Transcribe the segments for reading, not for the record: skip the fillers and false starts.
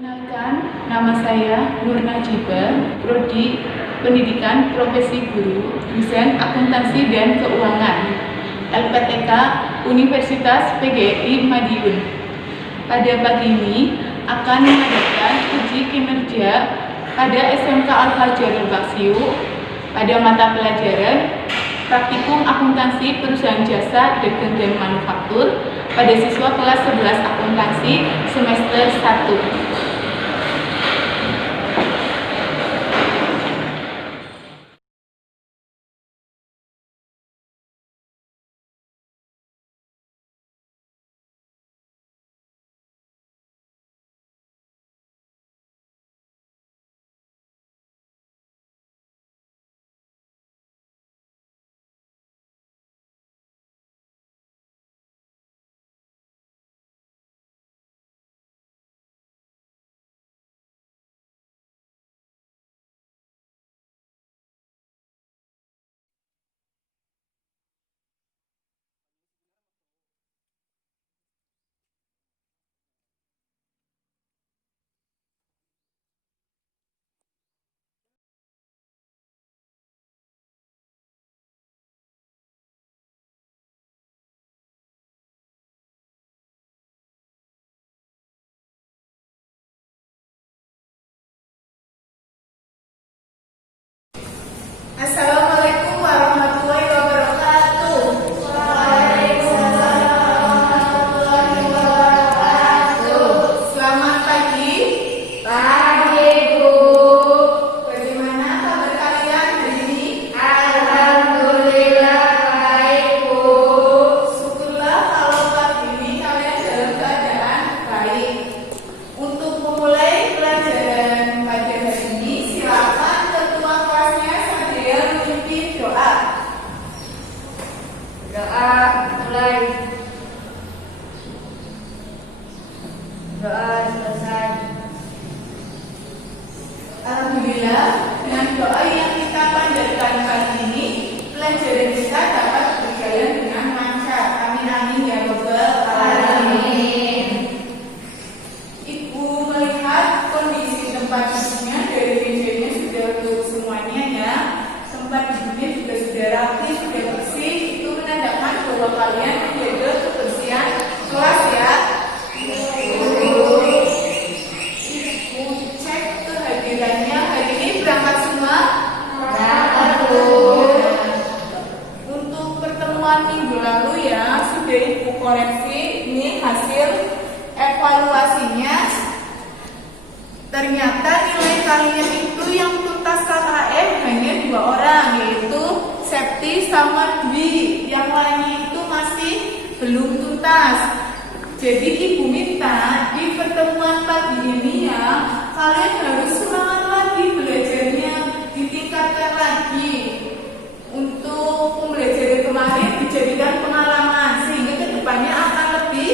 Perkenalkan, nama saya Nur Najibah, Prodi Pendidikan Profesi Guru, Jurusan Akuntansi dan Keuangan, LPTK Universitas PGRI Madiun. Pada pagi ini akan mengadakan uji kinerja pada SMK Al-Fajarul Baksiu pada mata pelajaran Praktikum Akuntansi Perusahaan Jasa Dagang dan Manufaktur pada siswa kelas 11 Akuntansi semester 1. Assalamualaikum warahmatullahi wabarakatuh. Waalaikumsalam warahmatullahi wabarakatuh. Selamat pagi. Pagi, Bu. Bagaimana kabar kalian hari ini? Alhamdulillah baik, Bu. Syukurlah kalau pagi ini kalian dalam keadaan baik. Untuk memulai pelajaran pada hari ini, silakan ketua kelasnya sambil memimpin doa. Doa mulai. Doa selesai. Alhamdulillah, dengan doa yang kita panjatkan kali ini, pelajaran kita dapat berjalan dengan lancar. Amin amin ya rabbal alamin. Ibu melihat kondisi tempat duduknya dari mejanya sudah untuk semuanya ya. Tempat duduknya juga sudah rapi, sudah bersih. Itu menandakan bahwa kalian menjaga kebersihan kelas ya. Ibu cek kehadirannya hari ini berangkat semua. Berangkat, Bu. Untuk pertemuan minggu lalu ya sudah Ibu koreksi. Ini hasil evaluasinya. Ternyata nilai kalian itu yang tuntas KKM hanya 2 orang, yaitu Septi sama Dwi. Yang lainnya itu masih belum tuntas. Jadi Ibu minta di pertemuan pagi ini ya, kalian harus semangat lagi belajarnya, ditingkatkan lagi. Untuk pembelajaran kemarin dijadikan pengalaman sehingga kedepannya akan lebih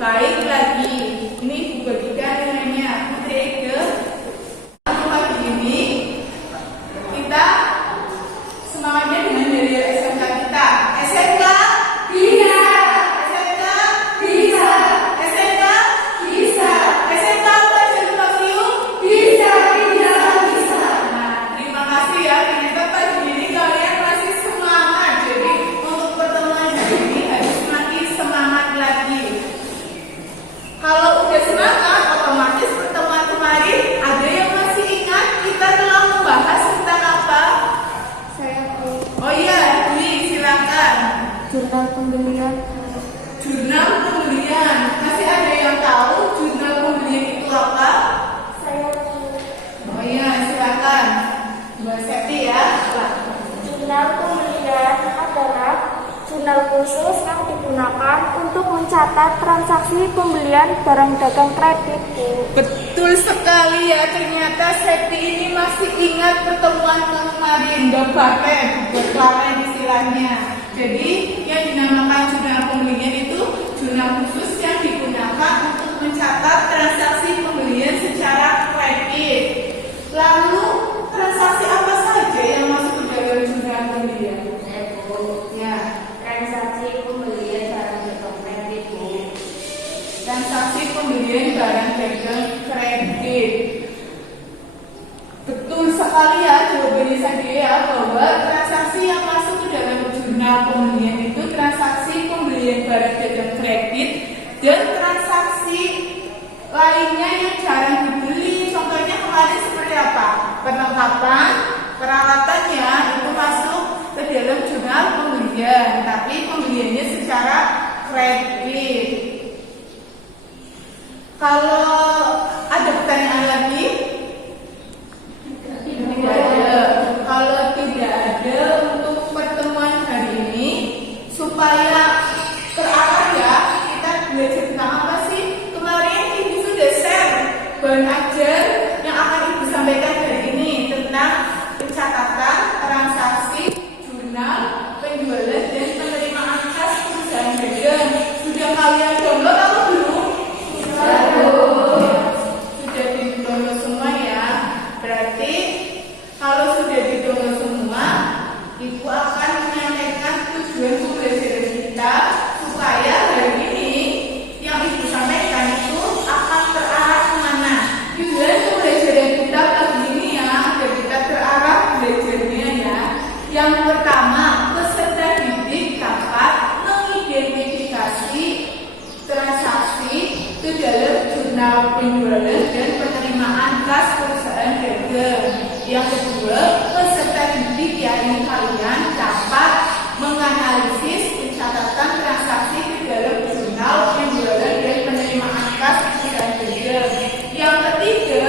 baik lagi. Ini Ibu bagikan nilainya. Putri Ege, pagi ini kita semangatnya dengan dari SMK kita. SMK bisa, SMK bisa, SMK bisa, SMK Al-Fajarul Baksiu bisa, bisa, bisa. Nah, terima kasih ya. Ternyata pagi ini kalian masih semangat. Jadi untuk pertemuan hari ini harus semakin semangat lagi. Kalau udah semangat, otomatis pertemuan kemarin ada yang masih ingat kita telah membahas tentang apa? Oh iya, Dwi, silakan. Jurnal pembelian. Jurnal pembelian. Masih ada yang tahu jurnal pembelian itu apa? Saya Oh iya, silakan. Mbak Septi ya. Jurnal pembelian adalah jurnal khusus yang digunakan untuk mencatat transaksi pembelian barang dagang kredit, Bu. Betul sekali ya, ternyata Septi ini masih ingat pertemuan kemarin. Berkelaren istilahnya. Jadi yang dinamakan jurnal pembelian itu jurnal khusus yang digunakan untuk mencatat transaksi pembelian secara kredit. Lalu transaksi apa saja yang masuk ke dalam jurnal pembelian? Ya, Transaksi pembelian barang dagang kredit, Bu. transaksi pembelian barang dagang kredit. sekali ya jawabannya saja ya, bahwa transaksi yang masuk ke dalam jurnal pembelian itu transaksi pembelian barang dagang kredit dan transaksi lainnya yang jarang dibeli. Contohnya kemarin seperti apa? Perlengkapan, peralatannya itu masuk ke dalam jurnal pembelian, tapi pembeliannya secara kredit. Kalau ada pertanyaan lagi? Tidak ada. Kalau tidak ada untuk pertemuan hari ini, supaya terarah ya, kita belajar tentang apa sih? Kemarin Ibu sudah share bahan ajar yang akan Ibu sampaikan hari ini tentang pencatatan transaksi jurnal penjualan dan penerimaan kas perusahaan dagang. Sudah kalian download atau belum? Sudah di-download semua ya. Berarti kalau sudah di-download semua, Ibu akan menyampaikan tujuan pembelajaran kita supaya hari ini yang Ibu sampaikan itu akan terarah kemana. Tujuan pembelajaran kita pagi ini ya, agar kita terarah belajarnya ya. Yang pertama, peserta didik dapat mengidentifikasi transaksi ke dalam jurnal penjualan dan penerimaan kas perusahaan dagang. Yang kedua, peserta didik yakni kalian dapat menganalisis pencatatan transaksi ke dalam jurnal penjualan dan penerimaan kas perusahaan dagang. Yang ketiga,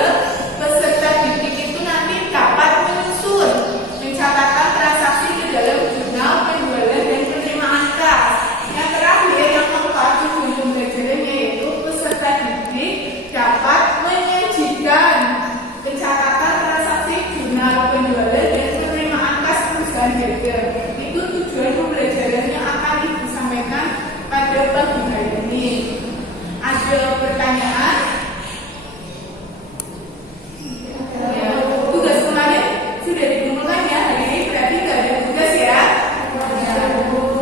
peserta didik itu nanti dapat menyusun pencatatan transaksi ke dalam jurnal penjualan dan penerimaan kas. Yang terakhir, yang keempat, tujuan pembelajarannya yaitu peserta didik dapat menyajikan pencatatan transaksi jurnal penjualan dan penerimaan kas perusahaan dagang. Itu tujuan pembelajaran yang akan Ibu sampaikan pada pagi hari ini. Ada pertanyaan? Ya, tugas kemarin sudah dikumpulkan ya hari ini, berarti tidak ada tugas ya.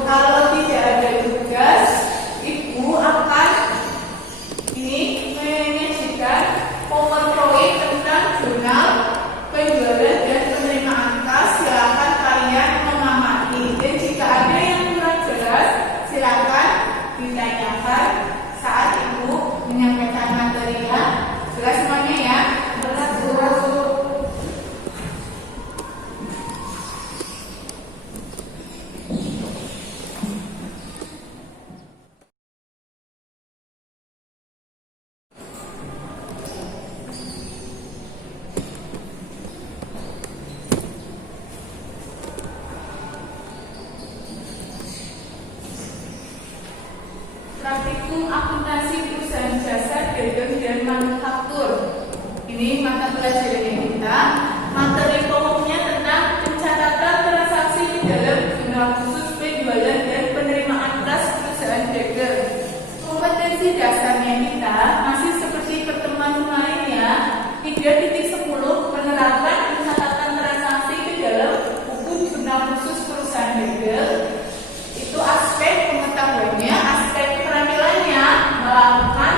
Kalau tidak ada tugas, Ibu akan ini menyajikan PowerPoint tentang jurnal penjualan dan penerimaan kas yang akan kalian memahami. Dan jika ada yang kurang jelas, silakan ditanyakan saat Ibu menyampaikan materinya. Jelas semuanya ya? Jelas. Praktikum akuntansi perusahaan jasa dagang dan manufaktur. Ini mata pelajaran kita. Materi pokoknya tentang pencatatan transaksi di dalam jurnal khusus penjualan dan penerimaan kas perusahaan dagang. Kompetensi dasarnya kita masih seperti pertemuan kemarin ya. 3.10 penerapan pencatatan transaksi di dalam buku jurnal khusus perusahaan dagang. Itu aspek pengetahuannya, aspek keterampilannya melakukan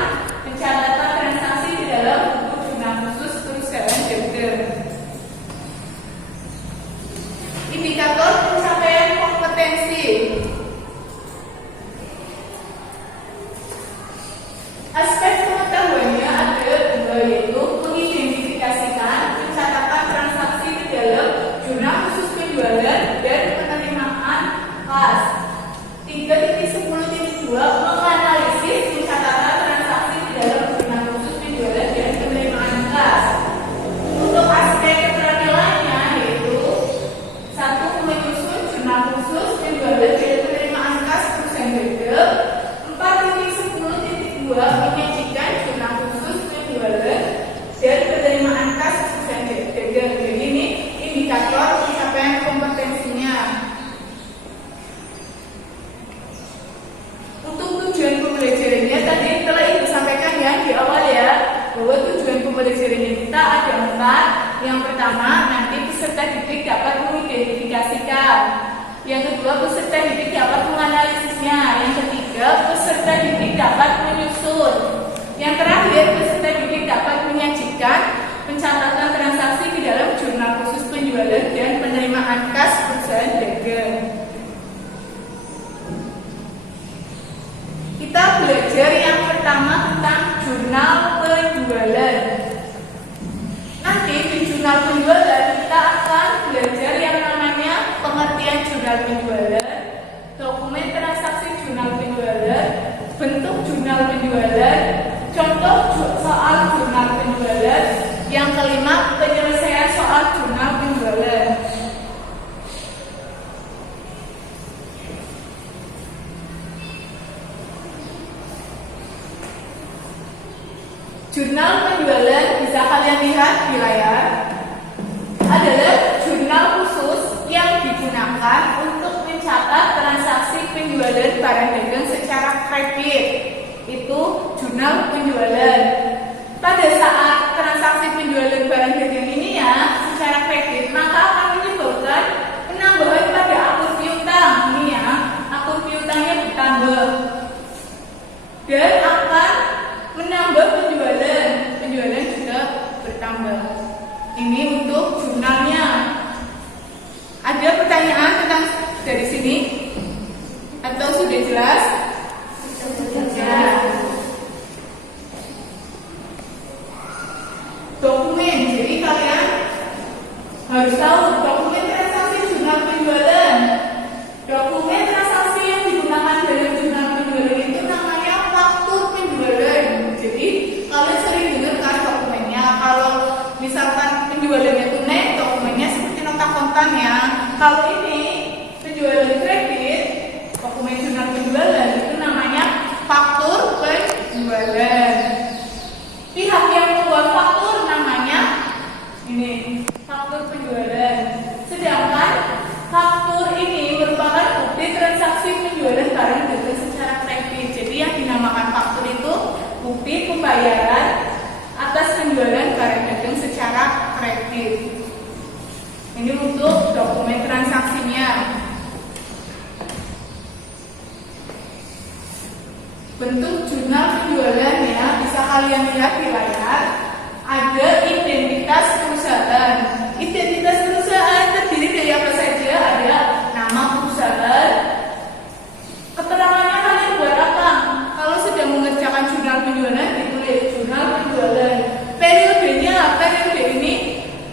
pencatatan transaksi di dalam buku jurnal khusus perusahaan dagang. Indikator pencapaian kompetensi. Aspek pengetahuannya ada dua, yaitu mengidentifikasikan pencatatan transaksi di dalam jurnal khusus penjualan dan penerimaan kas. 3.10.2 menganalisis pencatatan transaksi di dalam jurnal khusus penjualan dan penerimaan kas. Untuk aspek keterampilannya yaitu 1. Menyusun jurnal khusus penjualan dan penerimaan kas perusahaan dagang. 4.10.2 menyajikan jurnal khusus penjualan dan penerimaan kas perusahaan dagang. Jadi ini indikator pencapaian kompetensinya. Untuk tujuan pembelajarannya tadi telah Ibu sampaikan ya di awal ya, bahwa tujuan pembelajarannya kita ada 4. Yang pertama, nanti peserta didik dapat mengidentifikasikan. Yang kedua, peserta didik dapat menganalisisnya. Yang ketiga, peserta didik dapat menyusun. Yang terakhir, peserta didik dapat menyajikan pencatatan transaksi di dalam jurnal khusus jurnal penjualan. Nanti di jurnal penjualan kita akan belajar yang namanya pengertian jurnal penjualan, dokumen transaksi jurnal penjualan, bentuk jurnal penjualan, contoh soal jurnal penjualan, yang kelima penyelesaian soal jurnal penjualan. Jurnal penjualan bisa kalian lihat di layar adalah jurnal khusus yang digunakan untuk mencatat transaksi penjualan barang dagang secara kredit. Itu jurnal penjualan. Pada saat transaksi penjualan barang dagang ini ya secara kredit, maka akan menyebabkan penambahan pada akun piutang. Ini ya, akun piutangnya ditambah dan akan menambah penjualan juga bertambah. Ini untuk jurnalnya. Ada pertanyaan tentang dari sini atau sudah jelas? Ya. Dokumen, jadi kalian harus tahu dokumen transaksi jurnal penjualan. Dokumen transaksi yang digunakan dalam jurnal penjualan itu namanya faktur penjualan. Jadi kalian sering dengar kan dokumennya. Kalau misalkan penjualannya tunai, dokumennya seperti nota kontan ya. Kalau ini penjualan kredit, dokumen jurnal penjualan itu namanya faktur penjualan. Pihak yang membuat faktur namanya ini faktur penjualan. Sedangkan faktur ini merupakan bukti transaksi penjualan barang dagang secara kredit. Jadi yang dinamakan faktur itu bukti pembayaran atas penjualan barang dagang secara kredit. Ini untuk dokumen transaksinya. Bentuk jurnal penjualan ya bisa kalian lihat di layar. Ada identitas perusahaan. Identitas perusahaan terdiri dari apa saja? Ada nama perusahaan. Keterangannya kalian buat apa? Kalau sedang mengerjakan jurnal penjualan ditulis jurnal penjualan. Periodenya, periode ini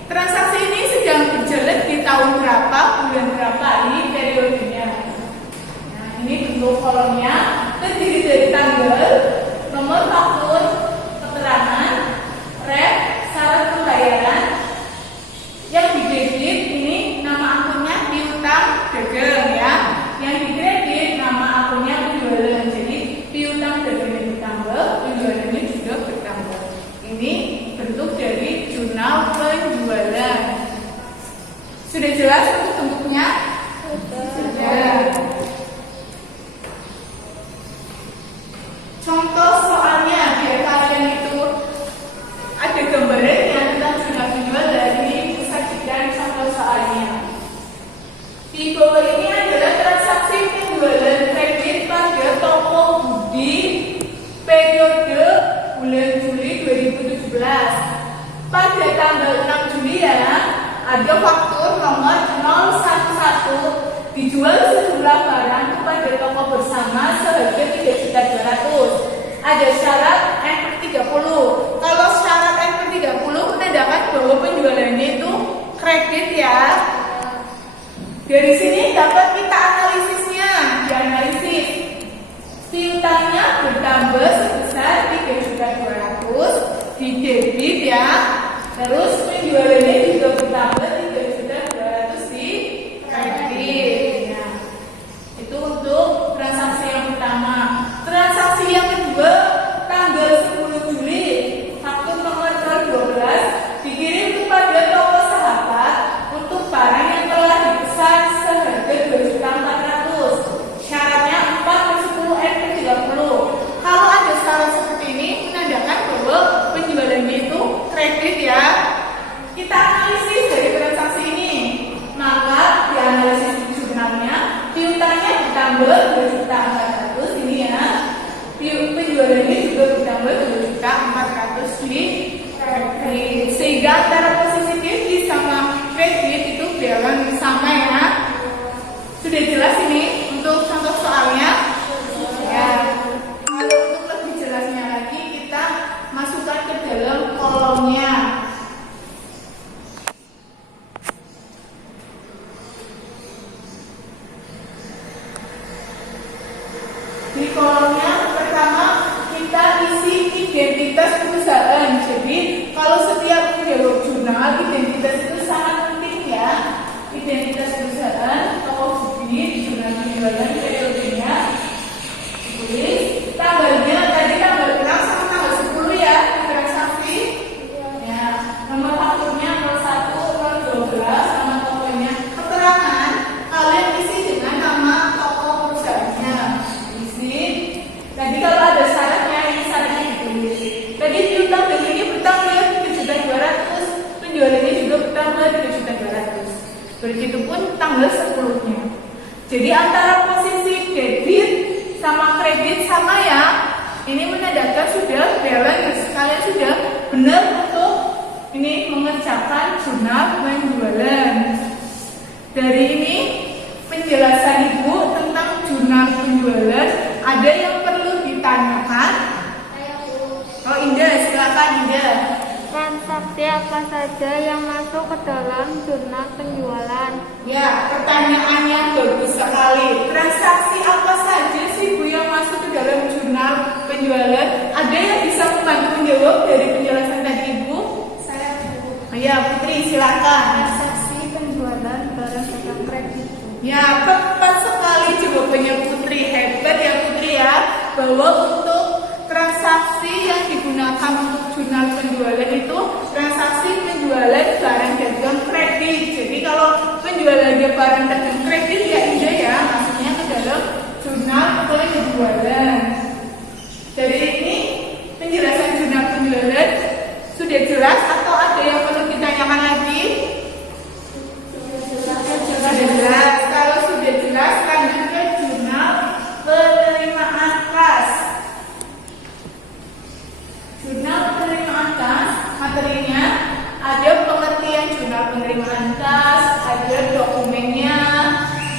transaksi ini sedang berjalan di tahun berapa, bulan berapa, ini periodenya. Nah, ini bentuk kolomnya terdiri dari tanggal, nomor faktur, keterangan, ref, syarat pembayaran. Yang didebit ini nama akunnya piutang dagang ya. Yang dikredit nama akunnya penjualan. Jadi piutang dagangnya ditambah, penjualannya juga bertambah. Ini bentuk dari jurnal penjualan. Sudah jelas untuk bentuknya? Sudah. Contoh soalnya biar kalian itu ada gambarannya tentang jurnal penjualan. Ini bisa dicari contoh soalnya. Di bawah ini adalah transaksi penjualan kredit pada toko Budi periode bulan Juli 2017. Pada tanggal 6 Juli ya, ada faktur nomor 011 dijual sejumlah barang kepada toko bersama seharga 3.200.000. Ada syarat N/30. Kalau syarat N/30 menandakan bahwa penjualannya itu kredit ya. Dari sini dapat kita analisisnya. Dianalisis piutangnya bertambah sebesar 3.200.000 di debit ya. Terus penjualannya juga bertambah 3.200.000 di kredit. Nah, itu untuk transaksi yang pertama. Transaksi yang kedua tanggal 10 Juli faktur nomor 012 dikirim kepada toko sahabat untuk barang yang telah dipesan seharga 2.400.000. Syaratnya 4/10 N/30. Kalau ada syarat seperti ini menandakan bahwa penjualannya itu kredit ya. Kita analisis dari Di kolomnya pertama kita isi identitas perusahaan. Jadi kalau setiap menjawab jurnal, identitas itu sangat penting ya. Identitas perusahaan, toko buku, jurnal penjualan, periodenya, tulis tanggalnya, tadi tanggal 6 sama tanggal 10 ya, transaksi. Ya, nomor fakturnya 01, 012, nama tokonya. Keterangan kalian isi dengan nama toko perusahaannya. Isi. Tadi kalau ada syaratnya, ini syaratnya ditulis. Tadi piutang ini bertambah 3.200.000, penjualannya juga bertambah 3.200.000. Begitupun tanggal 10-nya. Jadi antara posisi debit sama kredit sama ya. Ini menandakan sudah balance, kalian sudah benar untuk ini mengerjakan jurnal penjualan. Dari ini penjelasan Ibu tentang jurnal penjualan, ada yang perlu ditanyakan? Oh Indah, silakan Indah. Transaksi apa saja yang masuk ke dalam jurnal penjualan? Ya, pertanyaannya bagus sekali. Transaksi apa saja sih Bu yang masuk ke dalam jurnal penjualan? Ada yang bisa membantu menjawab dari penjelasan tadi Ibu? Saya Bu. Ya, Putri silakan. Transaksi penjualan barang dagang kredit. Ya, tepat sekali jawabannya Putri. Hebat ya Putri ya. Bahwa untuk transaksi yang digunakan untuk jurnal penjualan itu transaksi penjualan barang dagang kredit. Jadi kalau penjualannya barang dagang kredit ya Indah ya, maksudnya ke dalam jurnal penjualan. Dari ini penjelasan jurnal penjualan sudah jelas atau ada yang perlu ditanyakan lagi? Sudah jelas. Kalau sudah jelas lanjut ke jurnal penerimaan kas. Jurnal penerimaan kas, materinya ada pengertian jurnal penerimaan kas, ada dokumennya,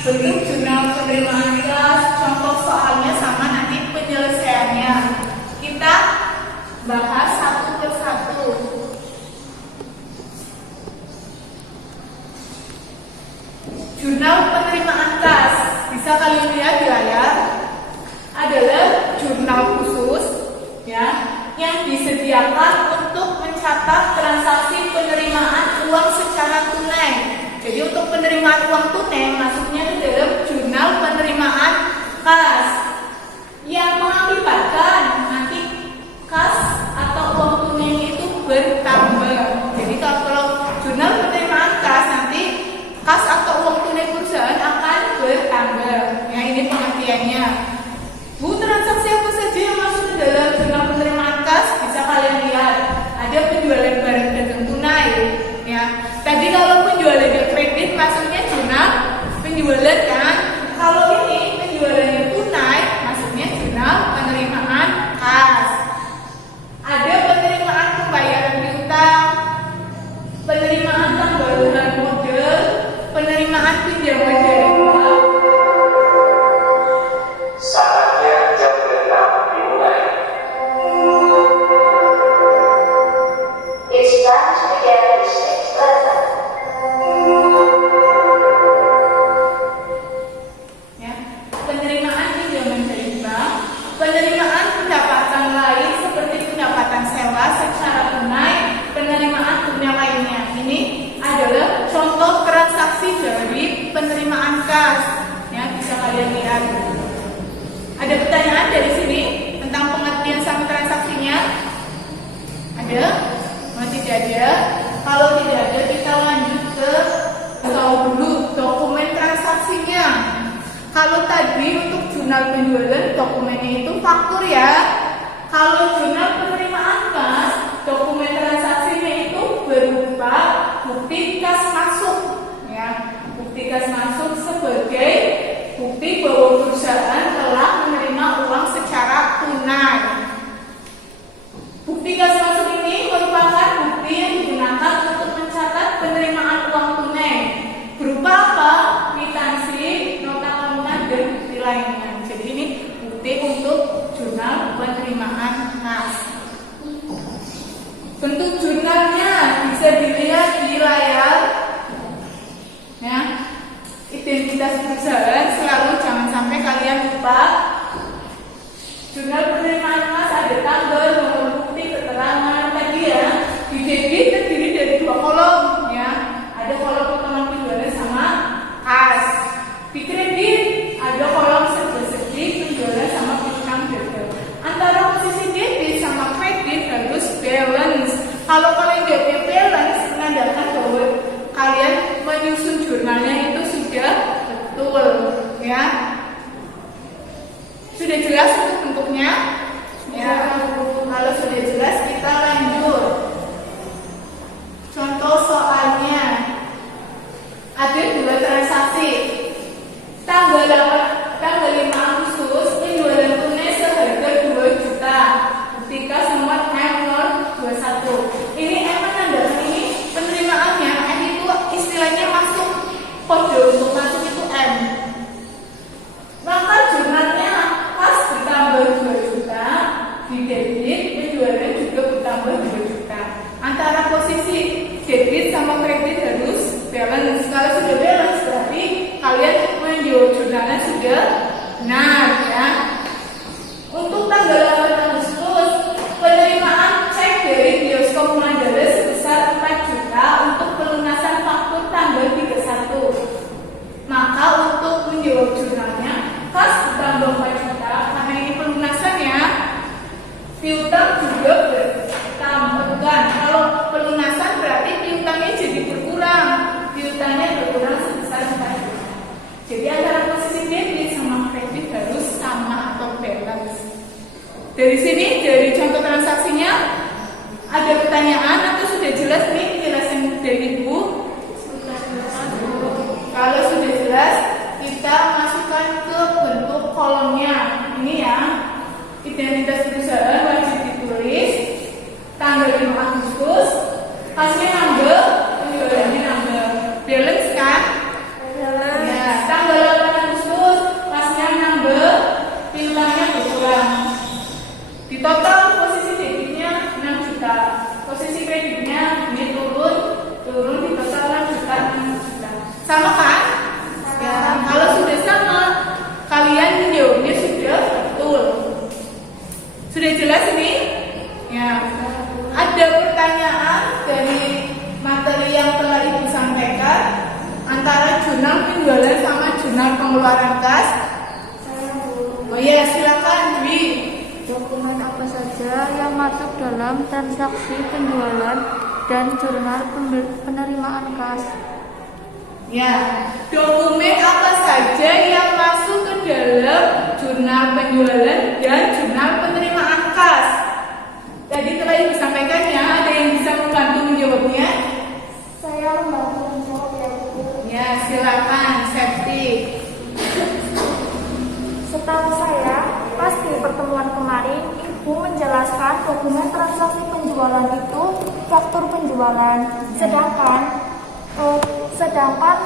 bentuk jurnal penerimaan kas, contoh soalnya sama nanti penyelesaiannya. Kita bahas satu persatu. Jurnal penerimaan kas, bisa kalian lihat di layar, adalah jurnal khusus ya, yang disediakan untuk mencatat transaksi penerimaan uang secara tunai. Jadi untuk penerimaan uang tunai masuknya ke dalam jurnal penerimaan kas, yang mengakibatkan nanti kas atau uang tunai itu bertambah. Jadi kalau jurnal penerimaan kas nanti kas atau uang tunai perusahaan akan bertambah. Ya ini pengertiannya. Bu, transaksi apa saja yang masuk ke dalam jurnal penerimaan kas? Bisa kalian lihat. Ada penjualan barang dagang tunai. Ya. Tadi kalau penjualannya kredit masuknya jurnal penjualan kan? Kalau ini penjualannya tunai masuknya jurnal penerimaan kas. Ada penerimaan pembayaran piutang, penerimaan tambahan modal, penerimaan pinjaman dari bank. Saatnya jam 6 dimulai. It's time to begin the sixth lesson. Ya, penerimaan pinjaman dari bank, penerimaan pendapatan lain seperti pendapatan sewa secara tunai, penerimaan tunai lainnya. Ini adalah contoh transaksi dari penerimaan kas. Ya, bisa kalian lihat. Ada pertanyaan dari sini tentang pengertian sama transaksinya? Ada? Oh, tidak ada. Kalau tidak ada, kita lanjut ke tahu dulu dokumen transaksinya. Kalau tadi untuk jurnal penjualan dokumennya itu faktur ya. Kalau jurnal penerimaan kas, dokumen transaksinya itu berupa bukti kas masuk. Ya, bukti kas masuk sebagai bukti bahwa perusahaan telah menerima uang secara tunai. Bukti kas masuk ini merupakan bukti yang digunakan untuk mencatat penerimaan uang tunai. Berupa apa? Kwitansi, nota keuntungan, dan bukti lainnya. Jadi ini bukti untuk jurnal penerimaan kas. Bentuk jurnalnya bisa dilihat di layar. Ya. Identitas perusahaan selalu jangan sampai kalian lupa. Jurnal penerimaan kas ada tanggal, nomor bukti, keterangan tadi ya. Di debit terdiri dari 2 kolom ya. Ada kolom potongan penjualan sama kas. Di kredit ada kolom segi penjualan sama piutang gagal. Antara posisi debit sama kredit harus balance. Kalau kalian nggak punya balance, menandakan bahwa kalian menyusun jurnalnya itu sudah betul ya. Sudah jelas untuk bentuknya? Ya. Kalau sudah jelas kita lanjut. Contoh soalnya. Ada 2 transaksi. Tanggal 5 Agustus penjualan tunai seharga 2 juta. Ketika nomor M021. Ini M menandakan ini penerimaannya. M itu istilahnya masuk kode untuk masuk itu M. Maka jurnalnya pas bertambah 2 juta, di debit penjualan juga bertambah 2 juta. Antara posisi debit sama kredit harus balance. Kalau sudah balance berarti kalian menjual jurnalnya sudah benar ya. Untuk tanggal 8 Agustus penerimaan cek dari bioskop Mandala sebesar 4 juta untuk pelunasan faktur tanggal 31. Maka untuk menjual jurnalnya kas bertambah 4 juta karena ini pelunasan ya. Piutang juga bertambah kan. Kalau pelunasan berarti piutangnya jadi berkurang. Piutangnya berkurang sebesar 4 juta. Jadi antara posisi debit sama kredit harus sama atau balance. Dari sini dari contoh transaksinya ada pertanyaan atau sudah jelas nih penjelasan dari Ibu? Kalau sudah jelas kita masukkan ke bentuk kolomnya. Ini ya, identitas perusahaan wajib ditulis, tanggal 5 Agustus, kasnya nambah, penjualannya nambah, balance kan? Ya, tanggal 8 Agustus, kasnya nambah, piutangnya berkurang. Di total posisi debitnya 6 juta, posisi kreditnya ini turun, di total 6 juta, 6 juta. Sama kan? Ya, kalau sudah sama, kalian menjawabnya sudah betul. Sudah jelas ini? Ya. Ada pertanyaan dari materi yang telah Ibu sampaikan antara jurnal penjualan sama jurnal pengeluaran kas? Oh iya, silakan Dwi. Dokumen apa saja yang masuk dalam transaksi penjualan dan jurnal penerimaan kas? Ya, dokumen apa saja yang masuk ke dalam jurnal penjualan dan jurnal penerimaan kas? Tadi telah Ibu sampaikan ya, ada yang bisa membantu menjawabnya? Saya membantu menjawab ya Bu. Ya, silakan, Septi. Setahu saya, pas di pertemuan kemarin, Ibu menjelaskan dokumen transaksi penjualan itu faktur penjualan, sedangkan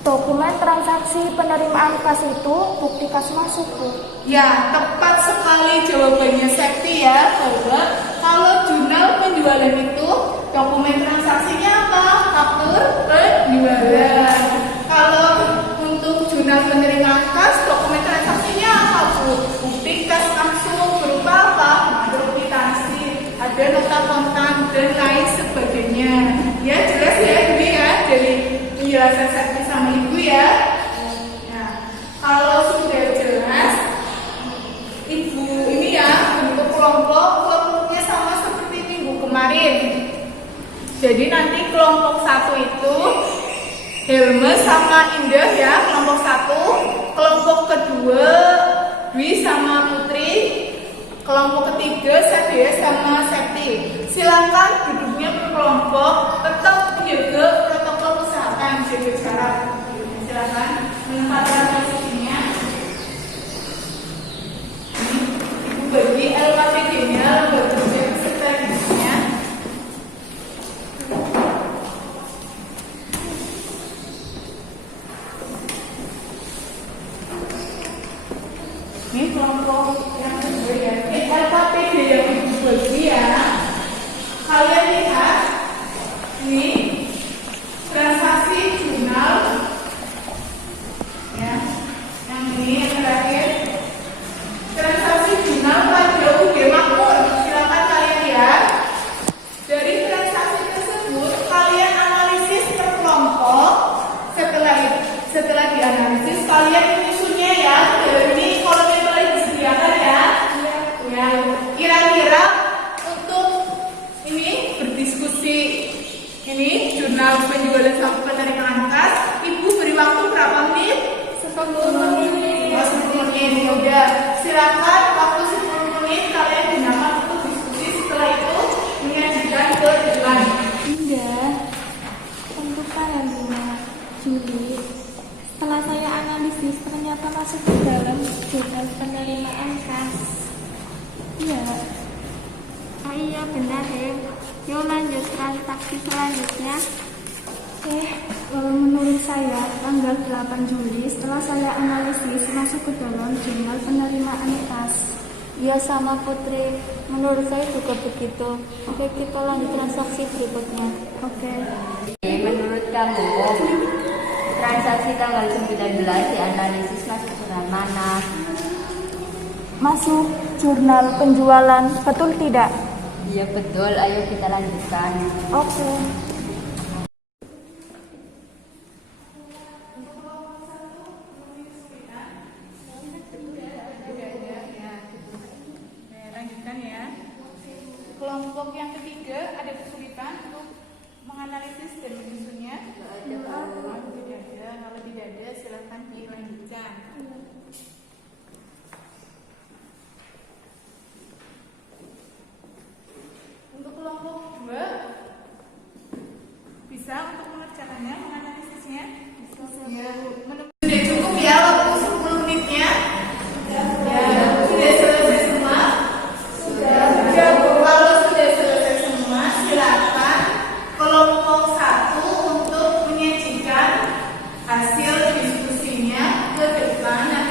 dokumen transaksi penerimaan kas itu bukti kas masuk Bu. Ya, tepat sekali jawabannya Septi ya, bahwa kalau jurnal penjualan itu dokumen transaksinya apa? Faktur penjualan. Kalau untuk jurnal penerimaan kas, dokumen transaksinya apa Bu? Bukti kas masuk berupa apa? Ada kwitansi, ada nota kontan dan lain sebagainya. Ya, jelas ya Dwi ya dari penjelasan Septi sama Ibu ya. Nah, kalau sudah jelas, Ibu ini ya bentuk kelompoknya sama seperti minggu kemarin. Jadi nanti kelompok 1 itu Helme sama Indah ya, kelompok 1. Kelompok kedua Dwi sama Putri. Kelompok ketiga Sadia sama Septi. Silakan duduknya berkelompok, tetap menjaga protokol kesehatan, jaga jarak. Silakan menempatkan posisinya. Ibu bagi LKPD-nya, lembar kerja peserta didiknya. Ini kelompok yang kedua ya. Ini LKPD yang Ibu bagi ya. Kalian lihat, ini transaksi jurnal ya. Yang ini yang terakhir, transaksi jurnal transaksi selanjutnya. Menurut saya tanggal 8 Juli setelah saya analisis masuk ke dalam jurnal penerimaan kas. Ya sama Putri, menurut saya juga begitu. Oke, kita lanjut transaksi berikutnya. Oke. Menurut kamu, transaksi tanggal 19 dianalisis masuk jurnal mana? Masuk jurnal penjualan, betul tidak? Iya betul, ayo kita lanjutkan. Oke. Lanjutkan ya. Kelompok yang ketiga ada kesulitan untuk menganalisis dan menyusunnya. Kalau tidak ada silakan dilanjutkan. Untuk kelompok 2 bisa untuk mengerjakannya, menganalisisnya. Ya, sudah cukup ya waktu 10 menitnya. Ya, sudah selesai semua. Sudah. Kalau sudah selesai semua, silakan kelompok 1 untuk menyajikan hasil diskusinya ke depan.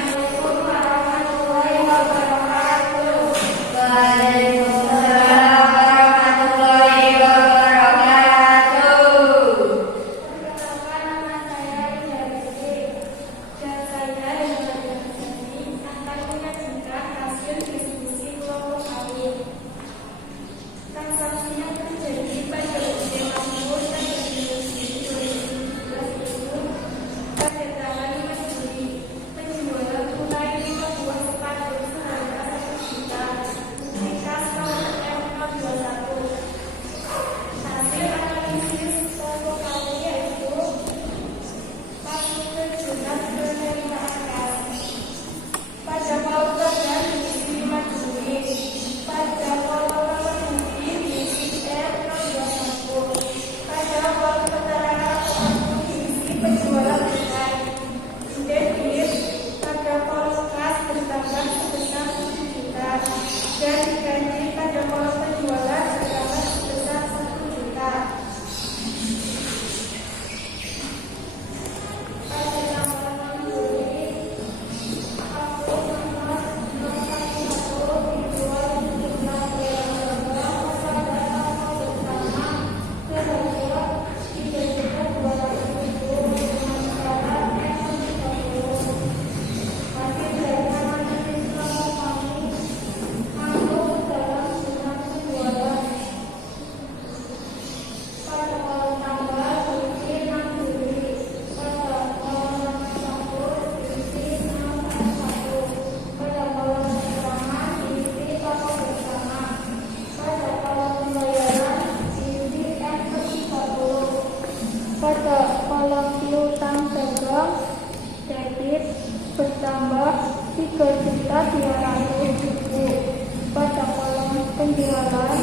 bertambah 3.200.000. Pada kolom penjualan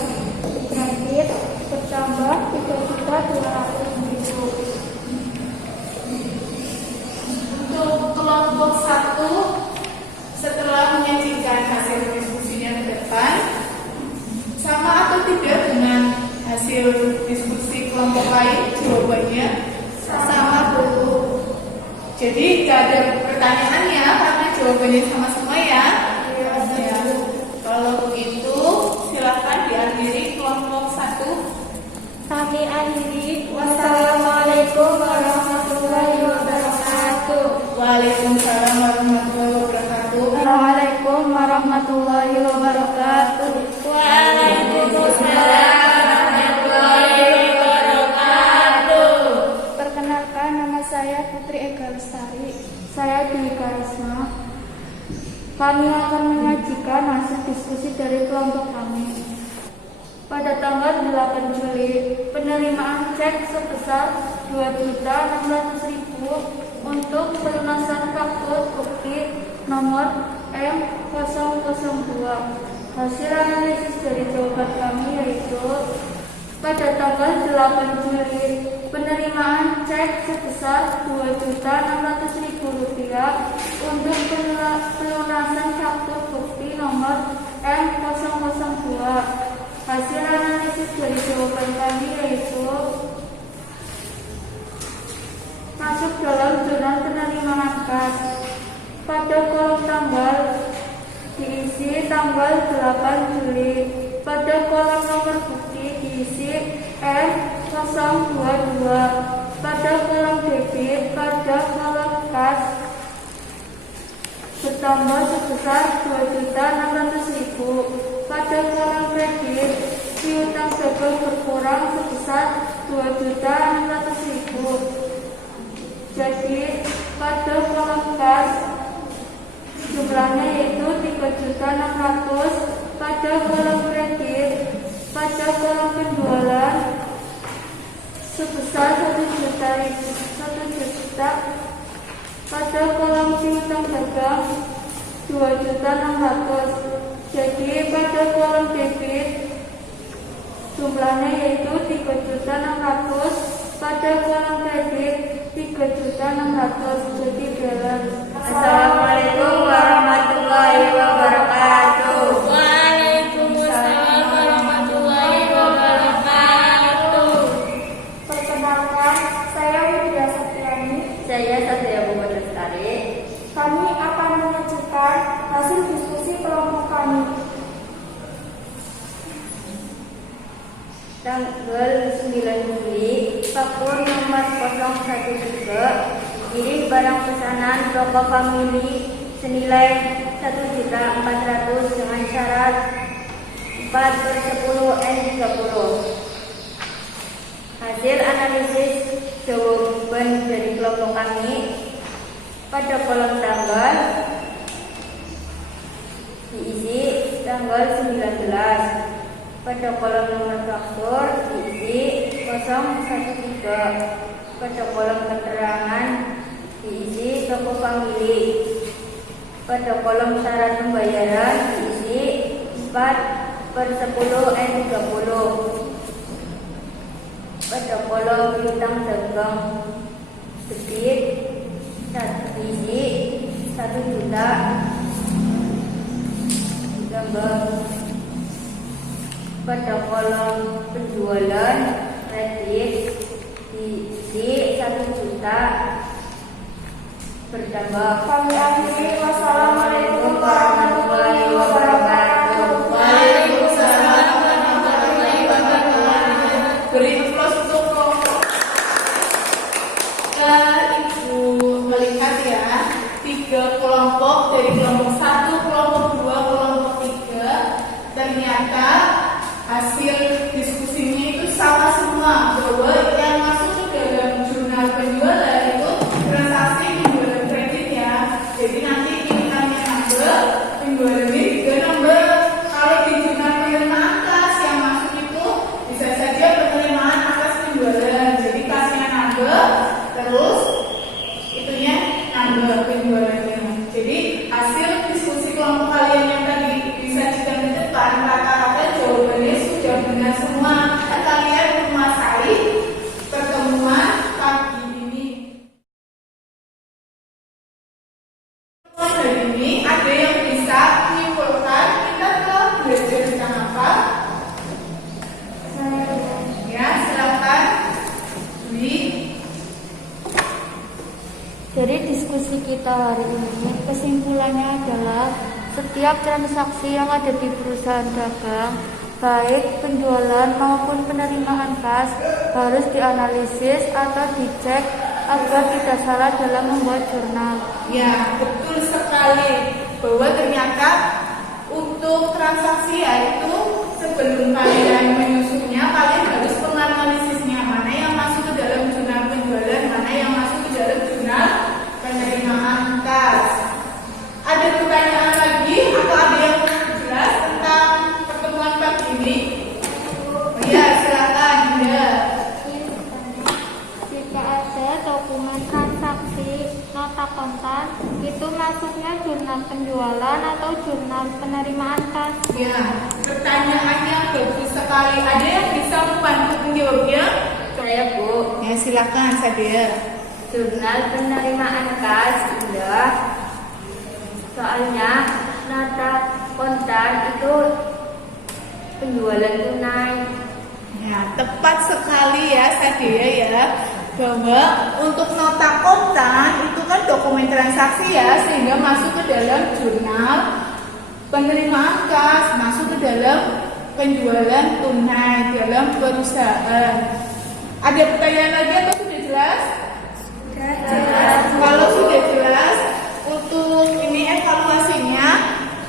kredit bertambah 3.200.000. Untuk kelompok 1, setelah menyajikan hasil diskusinya ke depan, sama atau tidak dengan hasil diskusi kelompok lain? Jawabannya sama betul. Jadi gak ada pertanyaannya karena jawabannya sama semua ya. Ya. Kalau begitu silahkan diakhiri kelompok 1. Kami akhiri. Wassalamualaikum warahmatullahi wabarakatuh. Waalaikumsalam warahmatullahi wabarakatuh. Assalamualaikum warahmatullahi wabarakatuh. Waalaikumsalam warahmatullahi wabarakatuh. Perkenalkan, nama saya Putri Ega Lestari. Saya Dwi Karisma. Kami akan menyajikan hasil diskusi dari kelompok kami. Pada tanggal 8 Juli, penerimaan cek sebesar 2.600.000 untuk pelunasan kartu bukti nomor M002. Hasil analisis dari jawaban kami yaitu pada tanggal 8 Juli, penerimaan cek sebesar Rp2.600.000 untuk pelunasan kartu bukti nomor M002. Hasil analisis dari jawaban kami yaitu tanggal 8 Juli. Pada kolom nomor bukti diisi M022. Pada kolom debit pada kolom kas bertambah sebesar 2.600.000. Pada kolom kredit piutang dagang berkurang sebesar 2.600.000. Jadi pada kolom kas jumlahnya yaitu 3.600.000. Pada kolom kredit pada kolom penjualan sebesar 1 juta. Pada kolom piutang dagang 2.600.000. Jadi pada kolom debit jumlahnya yaitu 3.600.000. Pada kolom kredit 3.600.000. Jadi balance. Assalamualaikum warahmatullahi wabarakatuh. Waalaikumsalam warahmatullahi wabarakatuh. Perkenalkan, saya Widya Satyani. Saya Satya Bogor Lestari. Kami akan mengajukan hasil diskusi kelompok kami. Tanggal 9 Juli, faktur nomor 013, kirim barang pesanan toko famili senilai 1.400.000 dengan syarat 4/10 N30. Hasil analisis jawaban dari kelompok kami pada kolom tanggal diisi tanggal 19. Pada kolom nomor faktur diisi 013. Pada kolom keterangan diisi toko famili. Pada kolom syarat pembayaran diisi 4/10 N30. Pada kolom piutang dagang debit diisi 1 juta. Gambar. Pada kolom penjualan kredit diisi 1 juta bertambah. Kami akhiri. Wassalamualaikum warahmatullahi wabarakatuh. Waalaikumsalam warahmatullahi wabarakatuh. Beri aplaus untuk kelompok. Ibu melihat ya, 3 kelompok dari kelompok 1, kelompok 2, kelompok 3. Ternyata hasil diskusinya itu sama semua, bahwa yang masuk ke dalam jurnal penjualan itu transaksi penjualan kredit ya. Jadi nanti piutangnya nambah, penjualannya juga nambah. Kalau di jurnal penerimaan kas yang masuk itu bisa saja penerimaan atas penjualan. Jadi kasnya nambah, terus itunya nambah penjualannya. Jadi hasil diskusi kelompok kalian yang tadi disajikan di depan, rata-rata jawabannya sudah benar semua. Kalian menguasai pertemuan pagi ini. Pertemuan hari ini ada yang bisa menyimpulkan kita telah belajar tentang apa? Ya, silakan. Dwi. Dari diskusi kita hari ini, kesimpulannya adalah setiap transaksi yang ada di perusahaan dagang, baik penjualan maupun penerimaan kas, harus dianalisis atau dicek agar tidak salah dalam membuat jurnal. Ya, betul sekali. Bahwa ternyata untuk transaksi yaitu sebelum kalian menyusunnya, kalian harus menganalisisnya, mana yang masuk ke dalam jurnal penjualan, mana yang masuk ke dalam jurnal penerimaan kas. Ada pertanyaan lagi atau ada yang jelas tentang pertemuan pagi ini? Ya, silakan. Ya. Jika ada dokumen transaksi nota kontan, itu masuknya jurnal penjualan atau jurnal penerimaan kas? Ya, pertanyaannya bagus sekali. Ada yang bisa membantu menjawabnya? Saya, Bu. Ya, silakan Sadia. Jurnal penerimaan kas indah. Soalnya nota kontan itu penjualan tunai. Ya, tepat sekali ya Sadia ya, bahwa untuk nota kontan itu kan dokumen transaksi ya, sehingga masuk ke dalam jurnal penerimaan kas masuk ke dalam penjualan tunai dalam perusahaan. Ada pertanyaan lagi atau sudah jelas? Jelas. Kalau sudah jelas, untuk ini evaluasinya,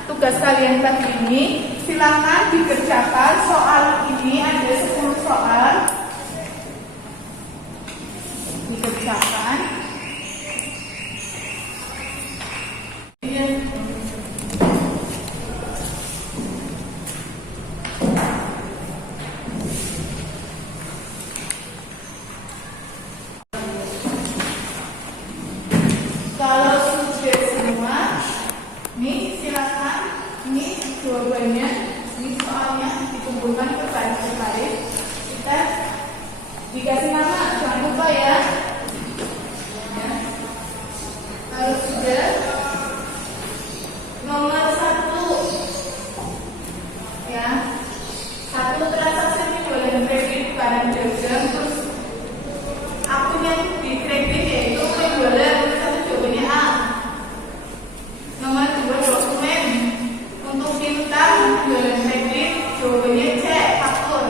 tugas kalian tadi ini silakan dikerjakan. Soal ini ada 10 soal. Dikerjakan. Kalau sudah semua, nih silakan, ini jawabannya, ini soalnya dikumpulkan ke baris lain. Kita dikasih nama, jangan lupa ya. Kalau sudah, nomor 1, ya, 1 transaksi penjualan kredit barang dagang, terus akun yang di kredit yaitu penjualan. Jawabannya A. Nomor 2, dokumen untuk piutang penjualan kredit. Jawabannya C, faktur.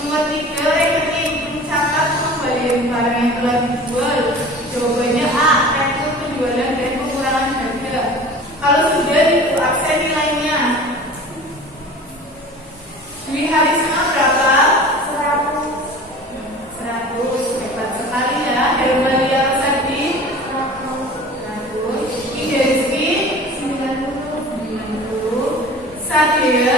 Nomor 3, rekening mencatat pembelian barang yang telah dijual. Jawabannya A, rektur penjualan dan pengurangan harga. Kalau sudah itu absen nilainya. Dwi Harisma berapa? 100. Hebat sekali ya. Hermalia Rosadi 100. Rizky 90. Sadil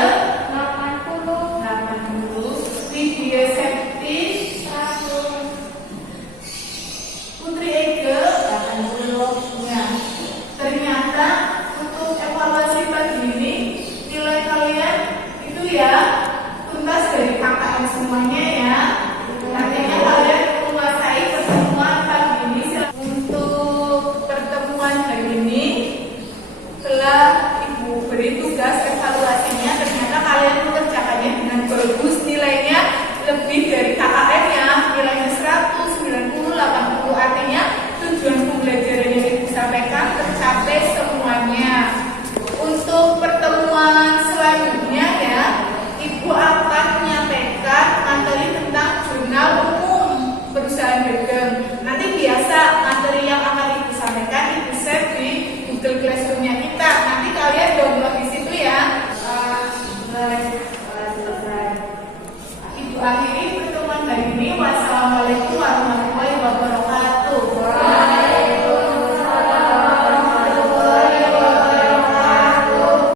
80. Lydia Septi 100. Putri Ege 80. Ya. Ternyata untuk evaluasi pagi ini nilai kalian itu ya tuntas dari KKM semuanya ya. Artinya kalian menguasai pertemuan pagi ini. Untuk pertemuan hari ini telah Ibu beri tugas evaluasinya, ternyata kalian mengerjakannya dengan bagus, nilainya lebih dari KKM ya, nilainya 100, 90, 80, artinya tujuan pembelajaran yang Ibu sampaikan tercapai semuanya. Untuk pertemuan selanjutnya ya, Ibu akan menyampaikan materi tentang jurnal umum perusahaan dagang. Nanti biasa